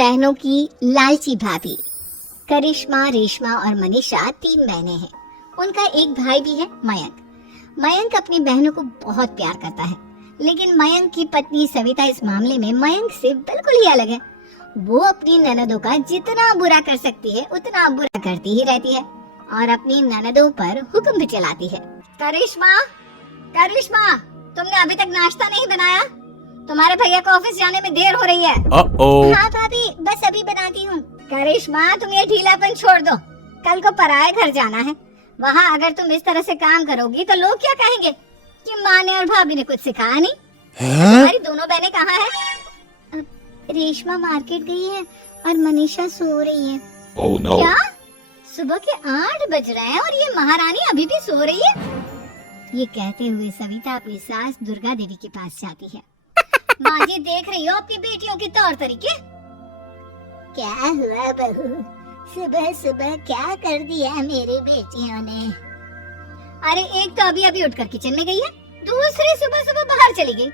बहनों की लालची भाभी। करिश्मा, रेशमा और मनीषा 3 बहनें हैं। उनका एक भाई भी है, मयंक। मयंक अपनी बहनों को बहुत प्यार करता है, लेकिन मयंक की पत्नी सविता इस मामले में मयंक से बिल्कुल ही अलग है। वो अपनी ननदों का जितना बुरा कर सकती है उतना बुरा करती ही रहती है और अपनी ननदों पर हुक्म भी चलाती है। करिश्मा, करिश्मा, तुमने अभी तक नाश्ता नहीं बनाया? तुम्हारे भैया को ऑफिस जाने में देर हो रही है। हाँ भाभी, बस अभी बनाती हूँ। करिश्मा, तुम ये ढीलापन छोड़ दो। कल को पराये घर जाना है। वहाँ अगर तुम इस तरह से काम करोगी तो लोग क्या कहेंगे कि माँ ने और भाभी ने कुछ सिखाया नहीं। तुम्हारी दोनों बहनें कहाँ हैं? रेशमा मार्केट गई है और मनीषा सो रही है। Oh, no. क्या? सुबह के 8 बज रहे हैं और ये महारानी अभी भी सो रही है? ये कहते हुए सविता अपनी सास दुर्गा देवी के पास जाती है। माँ जी, देख रही हो अपनी बेटियों के तौर तरीके? क्या हुआ बहू, सुबह सुबह क्या कर दिया मेरी बेटियों ने? अरे एक तो अभी अभी उठकर किचन में गई है, दूसरी सुबह सुबह बाहर चली गई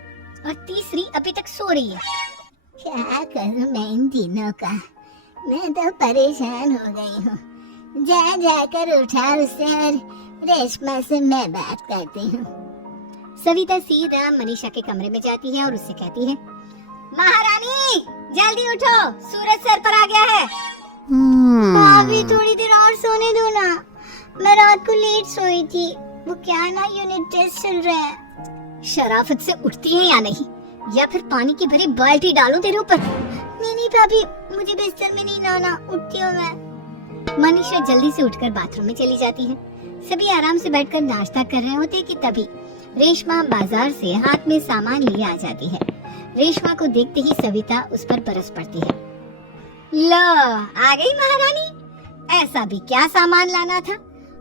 और तीसरी अभी तक सो रही है। क्या करूं मैं इन तीनों का, मैं तो परेशान हो गई हूँ। जा जाकर उठा उसे और रेशमा से मैं बात करती हूँ। सविता सीधा मनीषा के कमरे में जाती है और उससे कहती है, महारानी जल्दी उठो, सूरज सर पर आ गया है। भाभी थोड़ी देर और सोने दो ना, मैं रात को लेट सोई थी। वो क्या ना, यूनिट टेस्ट चल रहा है। शराफत से उठती है या नहीं, या फिर पानी की भरी बाल्टी डालूं तेरे ऊपर? नहीं भाभी, मुझे बिस्तर में नहीं लाना, उठती हूँ मैं। मनीषा जल्दी से उठकर बाथरूम में चली जाती है। सभी आराम से बैठकर नाश्ता कर रहे होते कि तभी रेशमा बाजार से हाथ में सामान लिए आ जाती है। रेशमा को देखते ही सविता उस पर बरस पड़ती है। लो, आ गई महारानी। ऐसा भी क्या सामान लाना था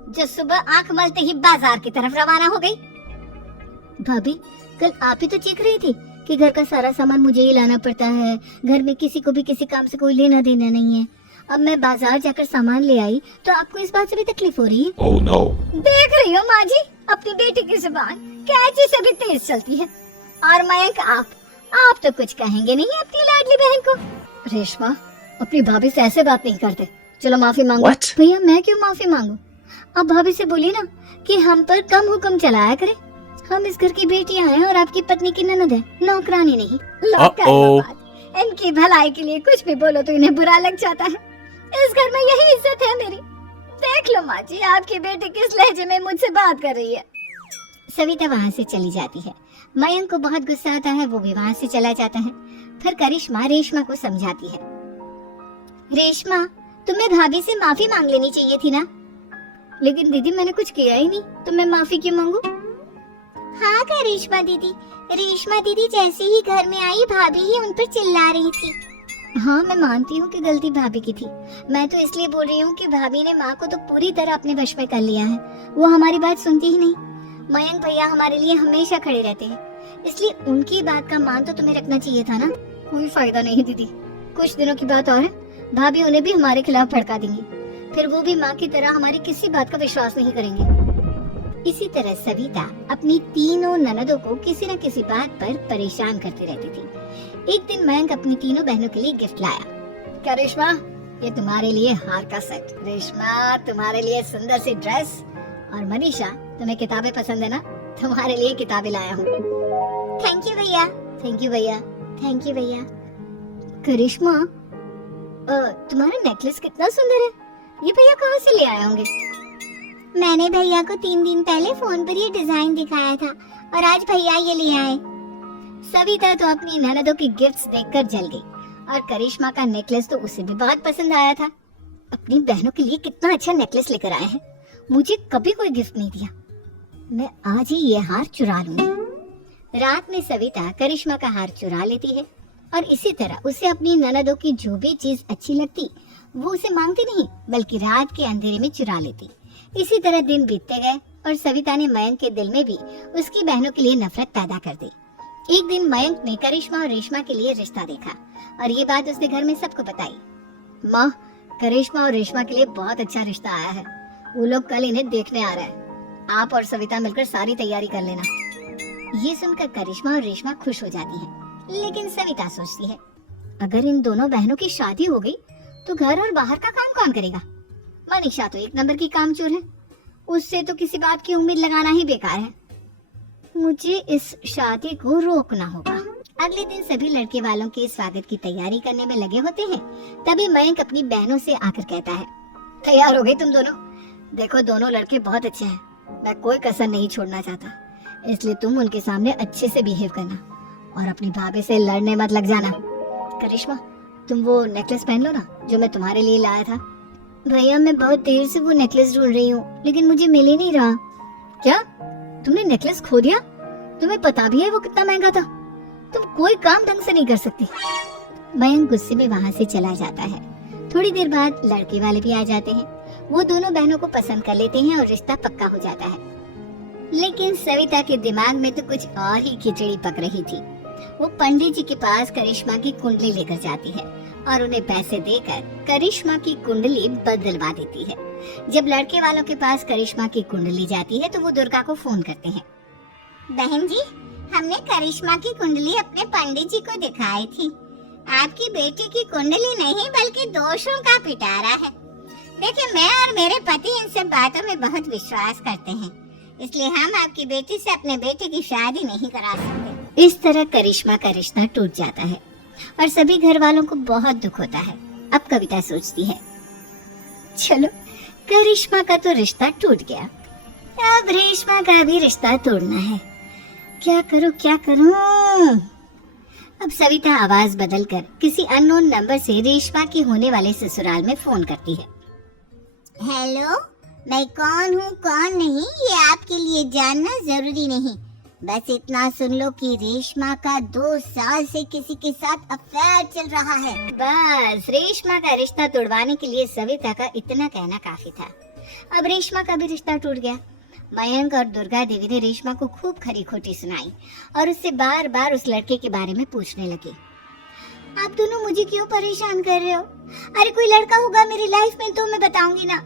जो सुबह आंख मलते ही बाजार की तरफ रवाना हो गई? भाभी, कल आप ही तो चीख रही थी कि घर का सारा सामान मुझे ही लाना पड़ता है, घर में किसी को भी किसी काम से कोई लेना देना नहीं है। अब मैं बाजार जाकर सामान ले आई तो आपको इस बात से भी तकलीफ हो रही है? Oh, no. देख रही हो माँ जी, अपनी बेटी की जुबान कैंची से भी तेज चलती है। और मयंक, आप तो कुछ कहेंगे नहीं अपनी लाडली बहन को? रेशमा, अपनी भाभी से ऐसे बात नहीं करते। चलो माफी मांगो। भैया, मैं क्यों माफी मांगू? अब भाभी से बोली ना कि हम पर कम हुक्म चलाया करे। हम इस घर की बेटियां हैं और आपकी पत्नी की ननद है, नौकरानी नहीं। इनकी भलाई के लिए कुछ भी बोलो तो इन्हें बुरा लग जाता है। इस घर में यही इज्जत है मेरी। देख लो माँ जी, आपकी बेटी किस लहजे में मुझसे बात कर रही है। सविता वहाँ से चली जाती है। मयंक को बहुत गुस्सा आता है, वो भी वहाँ से चला जाता है। फिर करिश्मा रेशमा को समझाती है, रेशमा, तुम्हें भाभी से माफी मांग लेनी चाहिए थी ना। लेकिन दीदी, मैंने कुछ किया ही नहीं, तो मैं माफी क्यों मांगू? हाँ करिश्मा दीदी, रेशमा दीदी जैसे ही घर में आई भाभी ही उन पर चिल्ला रही थी। हाँ, मैं मानती हूँ कि गलती भाभी की थी। मैं तो इसलिए बोल रही हूँ कि भाभी ने माँ को तो पूरी तरह अपने वश में कर लिया है। वो हमारी बात सुनती ही नहीं। मयंक भैया हमारे लिए हमेशा खड़े रहते हैं, इसलिए उनकी बात का मान तो तुम्हें रखना चाहिए था ना। कोई फायदा नहीं दीदी, कुछ दिनों की बात और है, भाभी उन्हें भी हमारे खिलाफ भड़का देंगी। फिर वो भी माँ की तरह हमारी किसी बात का विश्वास नहीं करेंगे। इसी तरह सविता अपनी तीनों ननदों को किसी न किसी बात पर परेशान करती रहती थी। एक दिन मयंक अपनी तीनों बहनों के लिए गिफ्ट लाया। क्या रेशमा, ये तुम्हारे लिए हार का सेट। रेशमा, तुम्हारे लिए सुंदर सी ड्रेस। और मनीषा, तुम्हें किताबें पसंद है ना, तुम्हारे लिए किताबें लाया हूँ। थैंक यू भैया। थैंक यू भैया। थैंक यू भैया। करिश्मा, तुम्हारा नेकलेस कितना सुंदर है, ये भैया कहाँ से ले आए होंगे? मैंने भैया को 3 दिन पहले फोन पर ये डिजाइन दिखाया था और आज भैया ये ले आए। सविता तो अपनी ननदों की गिफ्ट्स देखकर जल गई और करिश्मा का नेकलेस तो उसे भी बहुत पसंद आया था। अपनी बहनों के लिए कितना अच्छा नेकलेस लेकर आए हैं, मुझे कभी कोई गिफ्ट नहीं दिया। मैं आज ही ये हार चुरा लूंगी। रात में सविता करिश्मा का हार चुरा लेती है और इसी तरह उसे अपनी ननदों की जो भी चीज अच्छी लगती वो उसे मांगती नहीं, बल्कि रात के अंधेरे में चुरा लेती। इसी तरह दिन बीतते गए और सविता ने मयंक के दिल में भी उसकी बहनों के लिए नफरत पैदा कर दी। एक दिन मयंक ने करिश्मा और रेशमा के लिए रिश्ता देखा और ये बात उसने घर में सबको बताई। माँ, करिश्मा और रेशमा के लिए बहुत अच्छा रिश्ता आया है, वो लोग कल इन्हें देखने आ रहे हैं। आप और सविता मिलकर सारी तैयारी कर लेना। ये सुनकर करिश्मा और रेशमा खुश हो जाती है, लेकिन सविता सोचती है, अगर इन दोनों बहनों की शादी हो गई तो घर और बाहर का काम कौन करेगा? मनीषा तो एक नंबर की कामचोर है, उससे तो किसी बात की उम्मीद लगाना ही बेकार है। मुझे इस शादी को रोकना होगा। अगले दिन सभी लड़के वालों के स्वागत की तैयारी करने में लगे होते हैं। तभी मयंक अपनी बहनों से आकर कहता है, तैयार हो गए तुम दोनों? देखो दोनों लड़के बहुत अच्छे हैं, मैं कोई कसर नहीं छोड़ना चाहता, इसलिए तुम उनके सामने अच्छे से बिहेव करना और अपनी भाभी से लड़ने मत लग जाना। करिश्मा, तुम वो नेकलेस पहन लो ना जो मैं तुम्हारे लिए लाया था। भैया मैं बहुत देर से वो नेकलेस ढूंढ रही हूँ, लेकिन मुझे मिल ही नहीं रहा। क्या तुमने नेकलेस खो दिया? तुम्हें पता भी है वो कितना महंगा था? तुम कोई काम ढंग से नहीं कर सकती। मयंक गुस्से में वहाँ से चला जाता है। थोड़ी देर बाद लड़के वाले भी आ जाते हैं। वो दोनों बहनों को पसंद कर लेते हैं और रिश्ता पक्का हो जाता है। लेकिन सविता के दिमाग में तो कुछ और ही खिचड़ी पक रही थी। वो पंडित जी के पास करिश्मा की कुंडली लेकर जाती है और उन्हें पैसे देकर करिश्मा की कुंडली बदलवा देती है। जब लड़के वालों के पास करिश्मा की कुंडली जाती है तो वो दुर्गा को फोन करते हैं। बहन जी, हमने करिश्मा की कुंडली अपने पंडित जी को दिखाई थी। आपकी बेटी की कुंडली नहीं बल्कि दोषों का पिटारा है। देखिए, मैं और मेरे पति इन सब बातों में बहुत विश्वास करते हैं, इसलिए हम आपकी बेटी से अपने बेटे की शादी नहीं करा सकते। इस तरह करिश्मा का रिश्ता टूट जाता है और सभी घर वालों को बहुत दुख होता है। अब कविता सोचती है, चलो करिश्मा का तो रिश्ता टूट गया, अब रेशमा का भी रिश्ता तोड़ना है। क्या करूं? अब सविता आवाज बदलकर किसी अननोन नंबर से रेशमा के होने वाले ससुराल में फोन करती है। हेलो, मैं कौन हूँ कौन नहीं ये आपके लिए जानना जरूरी नहीं, बस इतना सुन लो कि रेशमा का 2 साल से किसी के साथ अफेयर चल रहा है। बस रेशमा का रिश्ता तोड़वाने के लिए सविता का इतना कहना काफी था। अब रेशमा का भी रिश्ता टूट गया। मयंक और दुर्गा देवी ने रेशमा को खूब खरी खोटी सुनाई और उससे बार बार उस लड़के के बारे में पूछने लगे। आप दोनों मुझे क्यों परेशान कर रहे हो? अरे कोई लड़का होगा मेरी लाइफ में तो मैं बताऊंगी ना,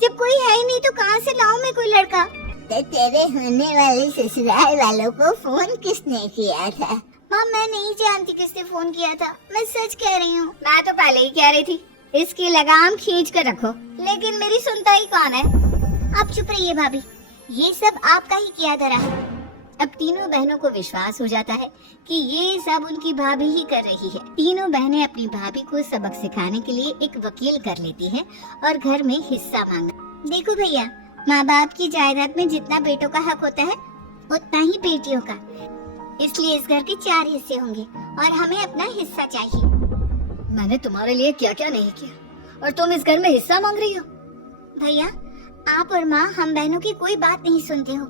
जब कोई है ही नहीं तो कहाँ से लाऊं मैं कोई लड़का? तो तेरे होने वाले ससुराल वालों को फोन किसने किया था? माँ मैं नहीं जानती किसने फोन किया था, मैं सच कह रही हूँ। मैं तो पहले ही कह रही थी इसकी लगाम खींच कर रखो, लेकिन मेरी सुनता ही कौन है? आप चुप रहिए भाभी, ये सब आपका ही किया धरा है। अब तीनों बहनों को विश्वास हो जाता है कि ये सब उनकी भाभी ही कर रही है। तीनों बहनें अपनी भाभी को सबक सिखाने के लिए एक वकील कर लेती हैं और घर में हिस्सा मांगा। देखो भैया, माँ बाप की जायदाद में जितना बेटों का हक होता है उतना ही बेटियों का, इसलिए इस घर के 4 हिस्से होंगे और हमें अपना हिस्सा चाहिए। मैंने तुम्हारे लिए क्या क्या नहीं किया और तुम इस घर में हिस्सा मांग रही हो? भैया, आप और माँ हम बहनों की कोई बात नहीं सुनते हो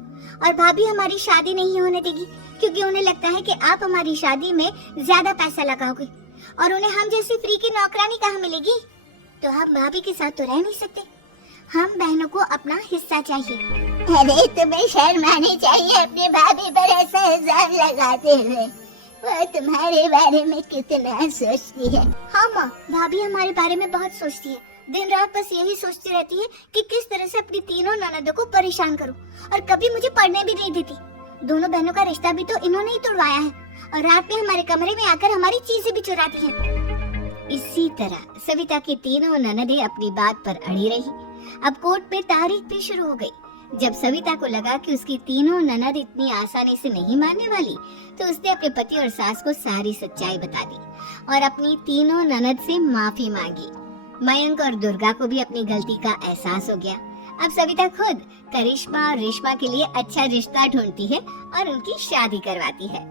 और भाभी हमारी शादी नहीं होने देगी क्योंकि उन्हें लगता है कि आप हमारी शादी में ज्यादा पैसा लगाओगे और उन्हें हम जैसी फ्री की नौकरानी कहाँ मिलेगी। तो हम भाभी के साथ तो रह नहीं सकते, हम बहनों को अपना हिस्सा चाहिए। अरे तुम्हें शर्म आनी चाहिए अपनी भाभी पर ऐसा इल्जाम लगाते हुए, वो तुम्हारे बारे में कितना सोचती है। हाँ माँ, भाभी हमारे बारे में बहुत सोचती है, दिन रात बस यही सोचती रहती है कि किस तरह से अपनी तीनों ननदों को परेशान करूं और कभी मुझे पढ़ने भी नहीं देती। दोनों बहनों का रिश्ता भी तो इन्होंने ही तोड़वाया है और रात में हमारे कमरे में आकर हमारी चीजें भी चुराती हैं। इसी तरह सविता की तीनों ननदें अपनी बात पर अड़ी रही। अब कोर्ट में तारीख भी शुरू हो गई। जब सविता को लगा कि उसकी तीनों ननद इतनी आसानी से नहीं मानने वाली, तो उसने अपने पति और सास को सारी सच्चाई बता दी और अपनी तीनों ननद से माफी मांगी। मयंक और दुर्गा को भी अपनी गलती का एहसास हो गया। अब सविता खुद करिश्मा और रेशमा के लिए अच्छा रिश्ता ढूंढती है और उनकी शादी करवाती है।